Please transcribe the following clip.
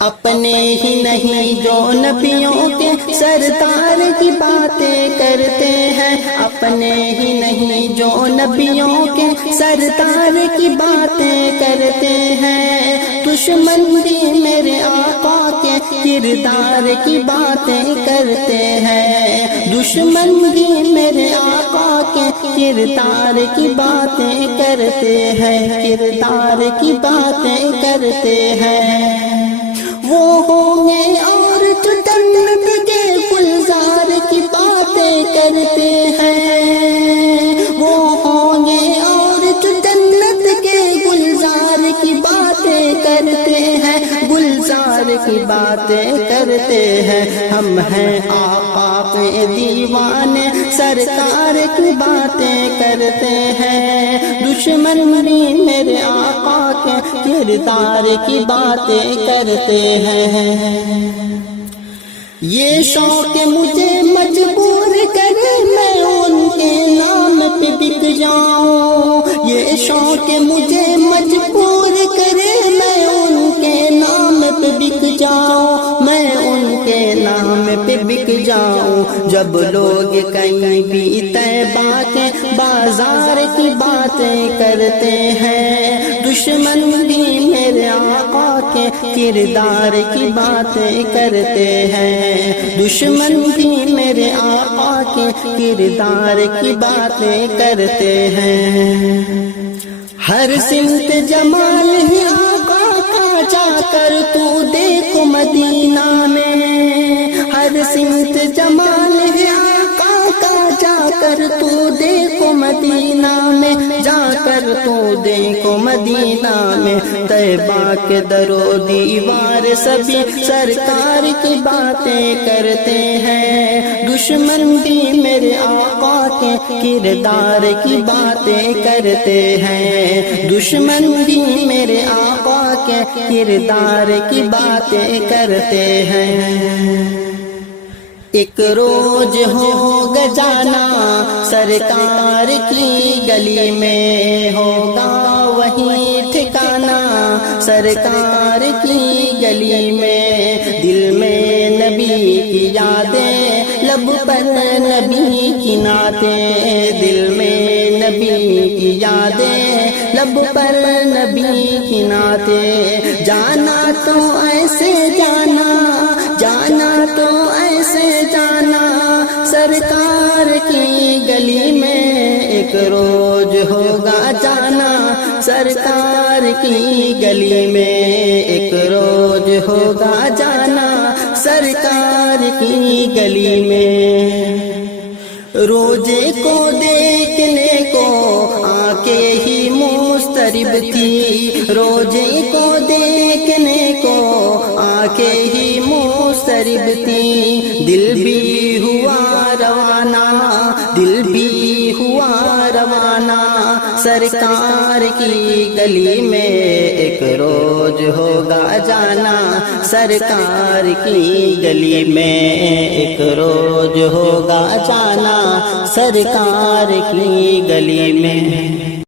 اپنے ہی نہیں جو نبیوں کے سردار کی باتیں کرتے ہیں، اپنے ہی نہیں جو نبیوں کے سردار کی باتیں کرتے ہیں، دشمن بھی میرے آقا کے کردار کی باتیں کرتے ہیں، دشمن بھی میرے آقا کے کردار کی باتیں کرتے ہیں، کردار کی باتیں کرتے ہیں۔ وہ ہوں گے اور جو جنت کے گلزار کی باتیں کرتے ہیں، وہ ہوں گے اور جو جنت کے گلزار کی باتیں کرتے ہیں، گلزار کی باتیں کرتے ہیں۔ ہم ہیں آقا کے دیوانے، سرکار کی باتیں کرتے ہیں، دشمن بھی میرے آقا کے کردار کی باتیں کرتے ہیں۔ یہ شوق مجھے مجبور کرے میں ان کے نام پہ بک جاؤں، یہ شوق مجھے مجبور کرے میں ان کے نام پہ بک جاؤں، میں ان کے نام پہ بک جاؤں۔ جب لوگ کہیں بھی طیبہ کے بازار کی باتیں کرتے ہیں، دشمن بھی میرے آقا کے کردار کی باتیں کرتے ہیں، دشمن بھی میرے آقا کے کردار کی باتیں کرتے ہیں۔ ہر سمت جمال ہے آقا کا، جا کر تو دیکھو مدینہ میں، ہر سمت جمال ہے آقا کا، جا کر تو دیکھو مدینہ میں، جا کر تو دیکھو مدینہ میں۔ طیبہ کے در و دیوار سبھی سرکار کی باتیں کرتے ہیں، دشمن بھی میرے آقا کے کردار کی باتیں کرتے ہیں، دشمن بھی میرے آقا کے کردار کی باتیں کرتے ہیں۔ ایک روز ہوگا جانا سرکار کی گلی میں، ہوگا وہی ٹھکانا سرکار کی گلی میں، دل میں نبی کی یادیں، لب پر نبی کی نعتیں، دل میں نبی کی یادیں، لب پر نبی کی نعتیں۔ جانا تو ایسے جانا، جانا تو ایسے جانا سرکار کی گلی میں، ایک روز ہوگا جانا سرکار کی گلی میں، ایک روز ہوگا جانا سرکار کی گلی میں۔ روزے کو دیکھنے کو آنکھیں ہی مضطرب تھی، روزے کو دیکھنے کو آنکھیں ہی مضطرب تھی، دل بھی ہوا روانہ، دل بھی ہوا روانہ سرکار کی گلی میں، ایک روز ہوگا جانا سرکار کی گلی میں، ایک روز ہوگا جانا سرکار کی گلی میں۔